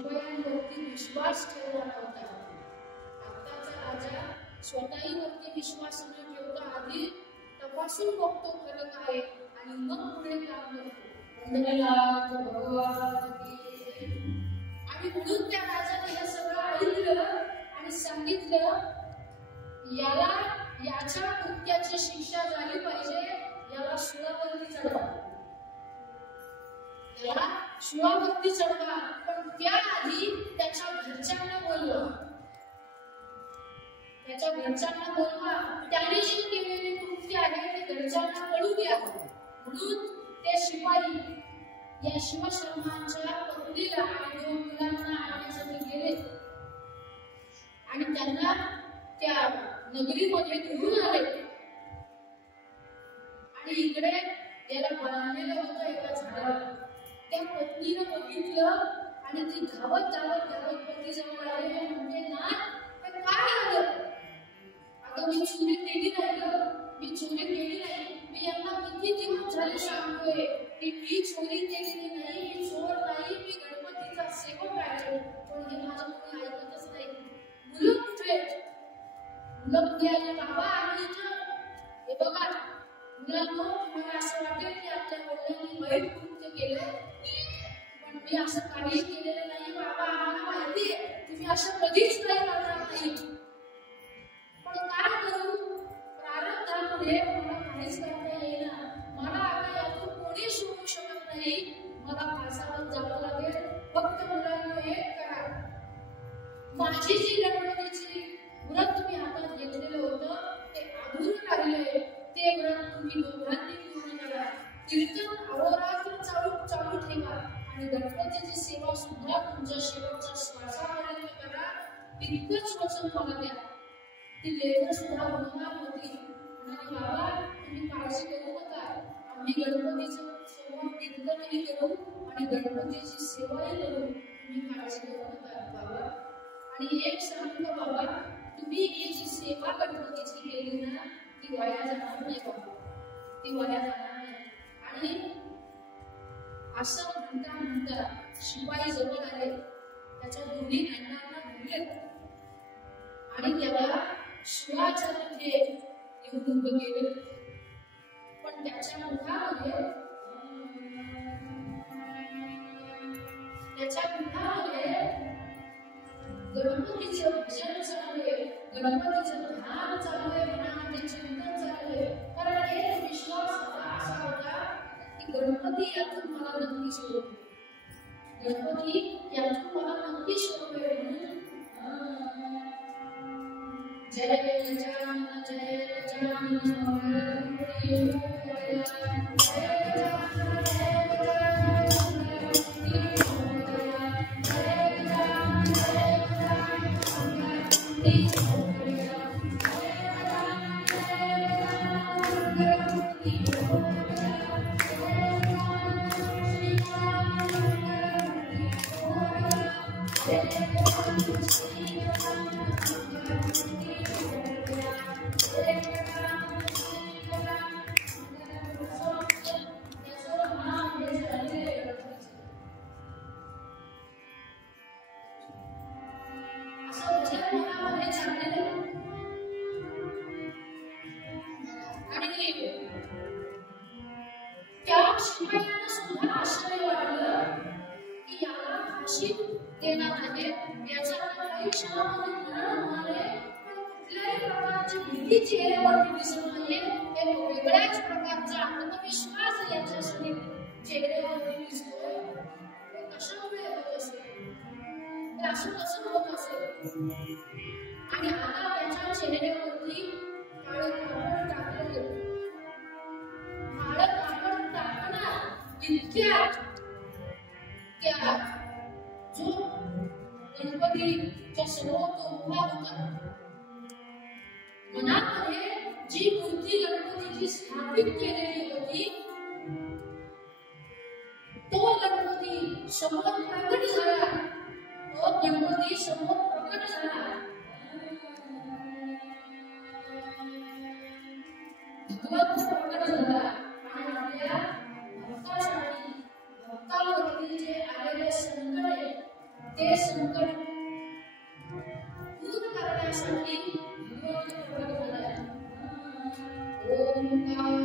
शिवायांवरती विश्वास ठेवला नव्हता. आत्ताचा राजा स्वतःवरती विश्वास न ठेवता आधी तपासून बघतो खरं काय आणि मग पुढे काम करतो. आणि म्हणून त्या राजाने हे सगळं ऐकलं आणि सांगितलं, याला याच्या कृत्याची शिक्षा झाली पाहिजे, याला सुळावरती चढवा, याला सुळावरती चढवा. पण त्याआधी त्याच्या घरच्यांना बोलवा, त्याच्या घरच्यांना बोलवा, त्याने जे केलेले कृत्य आहे ते घरच्यांना कळू द्या. म्हणून ते शिपाई या शिवशर्मांच्या पत्नीला आणि 2 मुलांना आणण्यासाठी गेले आणि त्यांना त्या नगरीमध्ये घेऊन आले. आणि इकडे त्याला बांधलेलं होतं एका झाडावर. त्या पत्नीनं बघितलं आणि ती धावत धावत धावत पतीजवळ आली आणि म्हणते, ना हे काय झालं? अगं मी चोरी केली नाही ग, मी चोरी केली नाही. मी यांना किती दिवस झाले सांगतोय की मी चोरी केलेली नाही, मी चोर नाही, मी गणपतीचा सेवक आहे. पण हे माझं कोणी ऐकतच नाही. मुलं कुठे? मुलं कुठे आले? बाबा आम्ही इथं. हे बघा मुलांना, तुम्हाला असं वाटेल की आपल्या वडिलांनी वाईट कृत्य केलं, पण मी असं काहीच केलेलं नाही बाबा. आम्हाला माहिती आहे तुम्ही असं कधीच नाही करणार नाही. पण काय करू, प्रारब्धामुळे मला काहीच करता येईना. मला आता यातून कोणी सोडू शकत नाही. मला फासावर जावं लागेल. फक्त मुलांना एक करा, माझी जी गणपतीची व्रत तुम्ही हातात घेतलेलं होतं ते अधूर राहिले, ते व्रत तुम्ही दोघांनी पूर्ण करा. कीर्तन अहोरात्र चालू ठेवा आणि गणपतीची सेवा सुद्धा तुमच्या शेवटच्या श्वासापर्यंत करा. तितकंच वचन मला द्या. ती लेकरं सुद्धा होणार होती. म्हणाली, बाबा तुम्ही काळजी करू नका, आम्ही गणपतीचं समोर कीर्तनही करू आणि गणपतीची सेवाही करू. तुम्ही काळजी करू नका बाबा. आणि एक सांगू का बाबा, तुम्ही ही जी सेवा गणपतीची केली ना ती वाया जाणार नाही बाबा, ती वाया जाणार नाही. आणि असं म्हणता म्हणता शिपाई जवळ आले, त्याच्या दोन्ही अण्णांना धरले आणि त्याला शिवाच्या तिथे घेऊन उभं केलं. पण त्याच्या मुखामध्ये गणपतीचं भजन चालू आहे, गणपतीचं ध्यान चालू आहे, मनामध्ये चिंतन चालू आहे. कारण एक विश्वास असा होता की गणपती यातून मला नक्की सोडवेल, गणपती यातून मला नक्की सोडवेल. म्हणून जय गजानन जय गजानन मंगलमूर्ती मोरया, जय गजानन जय गजानन मंगलमूर्ती मोरया, जय गजानन जय गजानन मंगलमूर्ती मोरया, जय गजानन जय गजानन मंगलमूर्ती मोरया, जय गजानन श्री गजानन मंगलमूर्ती मोरया, जय गजानन श्री गजानन आणि आता त्याच्या चेहऱ्यावरती काळं कापड टाकलं. काळं कापड टाकणार इतक्यात त्या जो गणपतीच्या समोर तो उभा होता, मनामध्ये जी मूर्ती गणपतीची स्थापित केलेली होती तो गणपती समोर प्रकट झाला, तो गणपती समोर प्रकट झाला. भगवंत प्रकट झाला आणि आपल्या भक्तासाठी, भक्तावरती जे आलेले संकट ते संकट दूर करण्यासाठी भगवंत प्रकट झाला. ओंकार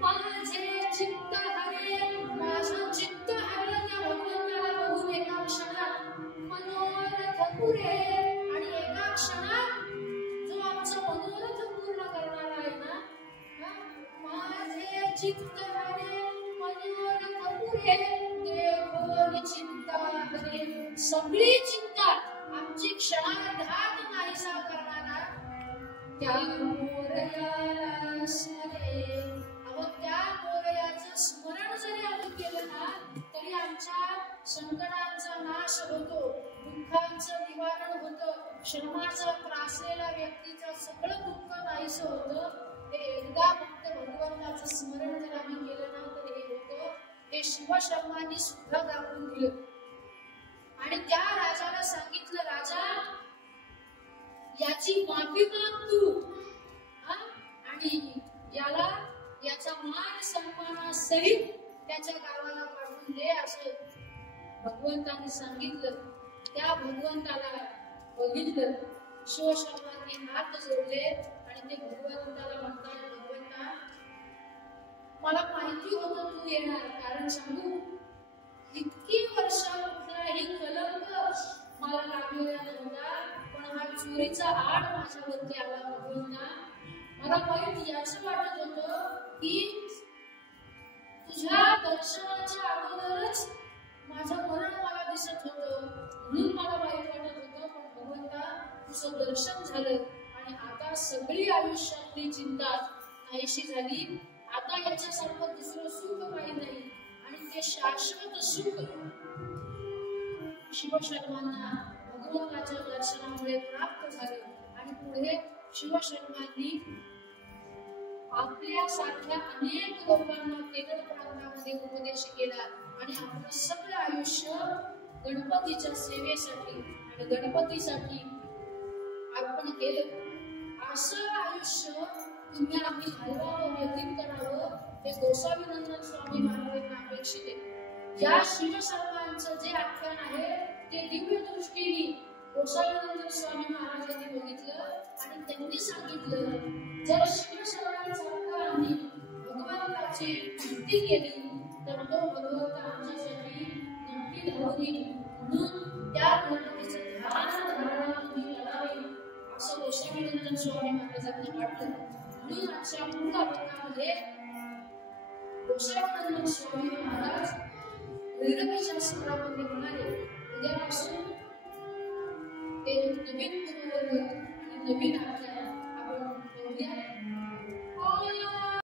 माझे चित्त हरे चित्त हरे मनोरथ पुरे देव चिंता हरे सगळी चिंता आमची क्षणार्धात नाहीसा करणारा त्या मोरयाला स्मरे. अहो त्या मोरयाचं स्मरण जरी आम्ही केलं ना तरी आमच्या संकटांचा नाश होतो, दुःखांचं निवारण होतं, श्रमाचा त्रासलेल्या व्यक्तीचं सगळं दुःख नाहीसं होतं. हे एकदा फक्त भगवंताचं स्मरण जर आम्ही केलं ना तर हे होतं. हे शिवशर्मांनी सुद्धा दाखवून दिलं. आणि त्या राजाला सांगितलं, राजा याची माफी माग तू आणि याला याचा मान सन्मानासहित त्याच्या गावाला पाठवून दे असं भगवंतांनी सांगितलं. त्या भगवंताला बघितलं, शिवशर्मांनी हात जोडले आणि ते भगवंताला म्हणतात, भगवंता मला माहिती होतं तू येणार, कारण सांगू इतकी वर्ष कुठलाही कलंक मला लागलेला नव्हता, पण हा चोरीचा आड माझ्यावरती आला. भगवंता मला वाईट याचं वाटत होतं की तुझ्या दर्शनाच्या अगोदरच माझं मरण मला दिसत होतं, म्हणून मला वाईट वाटत होतं. पण भगवंता तुझं दर्शन झालं आणि आता सगळी आयुष्यातली चिंता नाहीशी झाली. आता याच्यासारखं दुसरं सुख काही नाही आणि ते शाश्वत सुख शिवशर्मांना भगवंताच्या दर्शनामुळे प्राप्त झाले. आणि पुढे शिवशर्मांनी आपल्या सारख्या अनेक लोकांना केरळ प्रांतामध्ये उपदेश केला आणि आपलं सगळं आयुष्य गणपतीच्या सेवेसाठी आणि गणपतीसाठी अर्पण केलं. असं आयुष्य तुम्ही आम्ही घालवावं, व्यतीत करावं हे गोसावीनंदन स्वामी महाराजांना अपेक्षित आहे. या शिवशर्मांचं जे आख्यान आहे ते दिव्य दृष्टीने गोसावीनंदन स्वामी महाराजांनी बघितलं आणि त्यांनी सांगितलं, जर शिवशर्मांसारखं आम्ही भगवंताची भक्ती केली तर तो भगवंत आमच्यासाठी नक्की धावून येईल. म्हणून त्या गणपतीचं ध्यान धारणा तुम्ही करावी असं गोसावीनंदन स्वामी महाराजांना वाटलं. म्हणून आजच्या मूळ अभंगामध्ये गोसावीनंदन स्वामी महाराज भैरवीच्या स्तरामध्ये म्हणाले, उद्यापासून एक नवीन आणि नवीन आख्यान